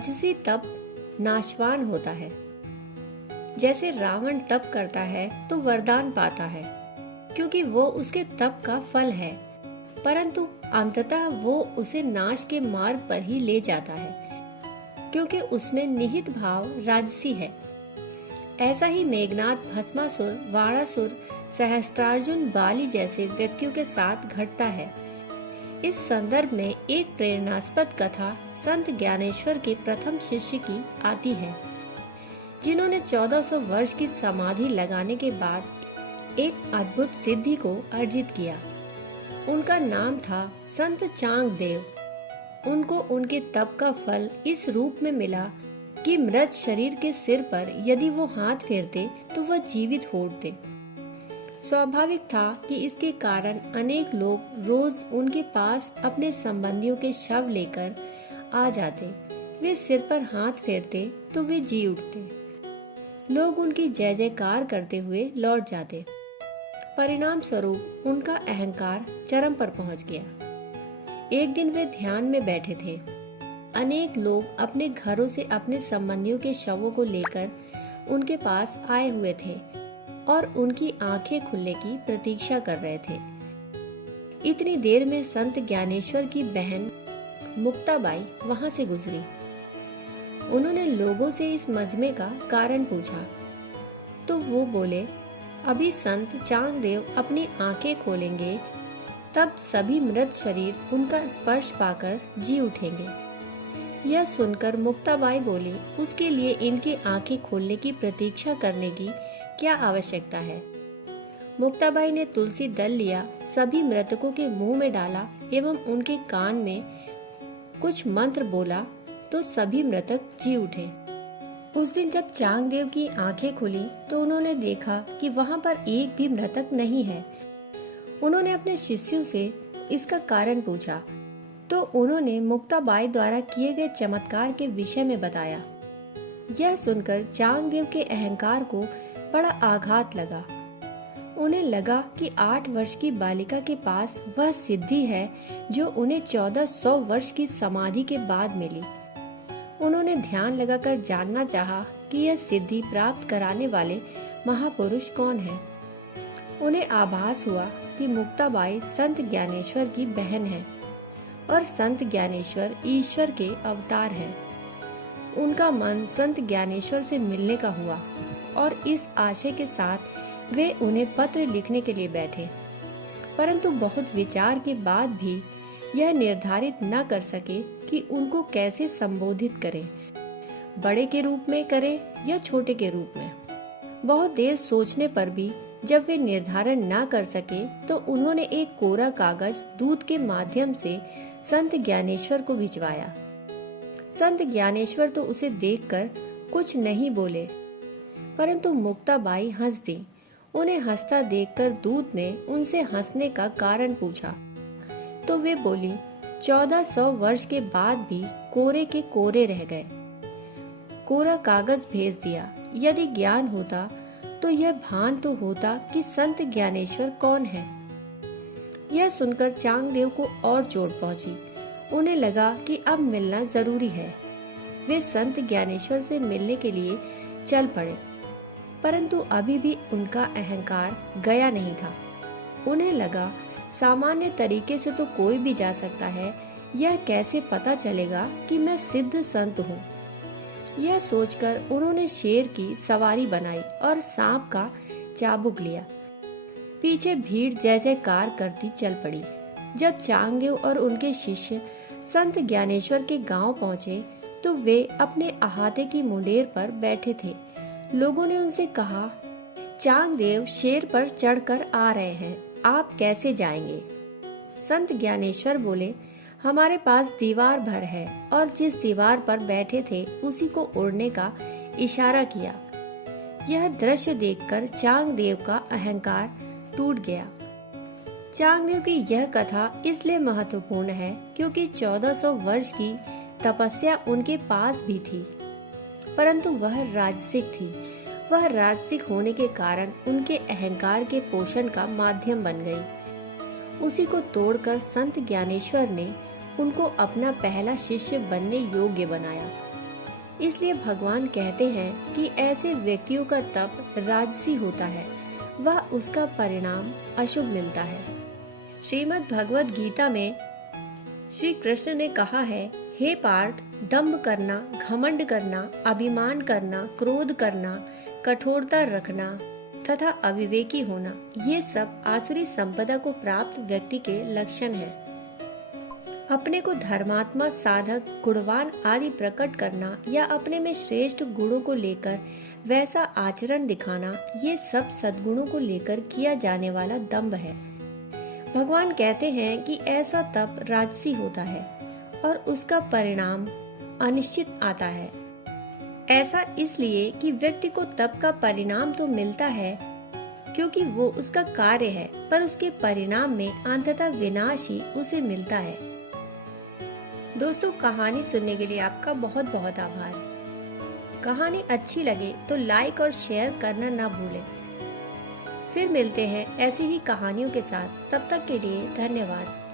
राजसी तप नाशवान होता है। जैसे रावण तप करता है तो वरदान पाता है क्योंकि वो उसके तप का फल है, परंतु अंततः वो उसे नाश के मार्ग पर ही ले जाता है क्योंकि उसमें निहित भाव राजसी है। ऐसा ही मेघनाद, भस्मासुर, वाणासुर, सहस्त्रार्जुन, बाली जैसे व्यक्तियों के साथ घटता है। इस संदर्भ में एक प्रेरणास्पद कथा संत ज्ञानेश्वर के प्रथम शिष्य की आती है, जिन्होंने 1400 वर्ष की समाधि लगाने के बाद एक अद्भुत सिद्धि को अर्जित किया। उनका नाम था संत चांग देव। उनको उनके तप का फल इस रूप में मिला कि मृत शरीर के सिर पर यदि वो हाथ फेरते तो वह जीवित हो उठते। स्वाभाविक था कि इसके कारण अनेक लोग रोज उनके पास अपने संबंधियों के शव लेकर आ जाते। वे सिर पर हाथ फेरते तो वे जी उठते। लोग उनकी जय जयकार करते हुए लौट जाते। परिणाम स्वरूप उनका अहंकार चरम पर पहुंच गया। एक दिन वे ध्यान में बैठे थे। अनेक लोग अपने घरों से अपने संबंधियों के शवों को लेकर उनके पास आए हुए थे और उनकी आंखें खुलने की प्रतीक्षा कर रहे थे। इतनी देर में संत ज्ञानेश्वर की बहन मुक्ताबाई वहां से गुजरी। उन्होंने लोगों से इस मजमे का कारण पूछा तो वो बोले, अभी संत चांगदेव अपनी आंखें खोलेंगे, तब सभी मृत शरीर उनका स्पर्श पाकर जी उठेंगे। यह सुनकर मुक्ताबाई बोली, उसके लिए इनकी आंखें खोलने की प्रतीक्षा करने की क्या आवश्यकता है। मुक्ताबाई ने तुलसी दल लिया, सभी मृतकों के मुंह में डाला एवं उनके कान में कुछ मंत्र बोला तो सभी मृतक जी उठे। उस दिन जब चांगदेव की आंखें खुली तो उन्होंने देखा कि वहां पर एक भी मृतक नहीं है। उन्होंने अपने शिष्यों से इसका कारण पूछा तो उन्होंने मुक्ताबाई द्वारा किए गए चमत्कार के विषय में बताया। यह सुनकर चांगदेव के अहंकार को बड़ा आघात लगा। उन्हें लगा कि 8 वर्ष की बालिका के पास वह सिद्धि है जो उन्हें 1400 वर्ष की समाधि के बाद मिली। उन्होंने ध्यान लगाकर जानना चाहा कि यह सिद्धि प्राप्त कराने वाले महापुरुष कौन है। उन्हें आभास हुआ कि मुक्ताबाई संत ज्ञानेश्वर की बहन है और संत ज्ञानेश्वर ईश्वर के अवतार हैं। उनका मन संत ज्ञानेश्वर से मिलने का हुआ और इस आशय के साथ वे उन्हें पत्र लिखने के लिए बैठे, परंतु बहुत विचार के बाद भी यह निर्धारित न कर सके कि उनको कैसे संबोधित करें, बड़े के रूप में करें या छोटे के रूप में। बहुत देर सोचने पर भी जब वे निर्धारण न कर सके तो उन्होंने एक कोरा कागज दूत के माध्यम से संत ज्ञानेश्वर को भिजवाया। संत ज्ञानेश्वर तो उसे देखकर कुछ नहीं बोले, परंतु मुक्ताबाई हंस दी। उन्हें हंसता देखकर दूत ने उनसे हंसने का कारण पूछा तो वे बोली, 1400 वर्ष के बाद भी कोरे के कोरे रह गए। कोरा कागज भेज दिया। यदि ज्ञान होता तो यह भान तो होता कि संत ज्ञानेश्वर कौन है। यह सुनकर चांगदेव को और चोट पहुंची। उन्हें लगा कि अब मिलना जरूरी है। वे संत ज्ञानेश्वर से मिलने के लिए चल पड़े, परंतु अभी भी उनका अहंकार गया नहीं था। उन्हें लगा सामान्य तरीके से तो कोई भी जा सकता है, यह कैसे पता चलेगा कि मैं सिद्ध संत हूँ। यह सोचकर उन्होंने शेर की सवारी बनाई और सांप का चाबुक लिया। पीछे भीड़ जय जयकार करती चल पड़ी। जब चांगदेव और उनके शिष्य संत ज्ञानेश्वर के गांव पहुंचे तो वे अपने अहाते की मुंडेर पर बैठे थे। लोगों ने उनसे कहा, चांगदेव शेर पर चढ़कर आ रहे हैं, आप कैसे जाएंगे। संत ज्ञानेश्वर बोले, हमारे पास दीवार भर है, और जिस दीवार पर बैठे थे उसी को उड़ने का इशारा किया। यह दृश्य देखकर चांगदेव का अहंकार टूट गया। चांगदेव की यह कथा इसलिए महत्वपूर्ण है क्योंकि 1400 वर्ष की तपस्या उनके पास भी थी, परंतु वह राजसिक थी। वह राजसिक होने के कारण उनके अहंकार के पोषण का माध्यम बन गई। उसी को तोड़कर संत ज्ञानेश्वर ने उनको अपना पहला शिष्य बनने योग्य बनाया। इसलिए भगवान कहते हैं कि ऐसे व्यक्तियों का तप राजसी होता है, वह उसका परिणाम अशुभ मिलता है। श्रीमद् भगवद गीता में श्री कृष्ण ने कहा है, हे पार्थ, दंभ करना, घमंड करना, अभिमान करना, क्रोध करना, कठोरता रखना तथा अविवेकी होना, ये सब आसुरी संपदा को प्राप्त व्यक्ति के लक्षण हैं। अपने को धर्मात्मा, साधक, गुणवान आदि प्रकट करना या अपने में श्रेष्ठ गुणों को लेकर वैसा आचरण दिखाना, ये सब सद्गुणों को लेकर किया जाने वाला दंभ है। भगवान कहते हैं कि ऐसा तप राजसी होता है और उसका परिणाम अनिश्चित आता है। ऐसा इसलिए कि व्यक्ति को तप का परिणाम तो मिलता है क्योंकि वो उसका कार्य है, पर उसके परिणाम में अंततः विनाश ही उसे मिलता है। दोस्तों, कहानी सुनने के लिए आपका बहुत बहुत आभार। कहानी अच्छी लगे तो लाइक और शेयर करना ना भूलें। फिर मिलते हैं ऐसी ही कहानियों के साथ। तब तक के लिए धन्यवाद।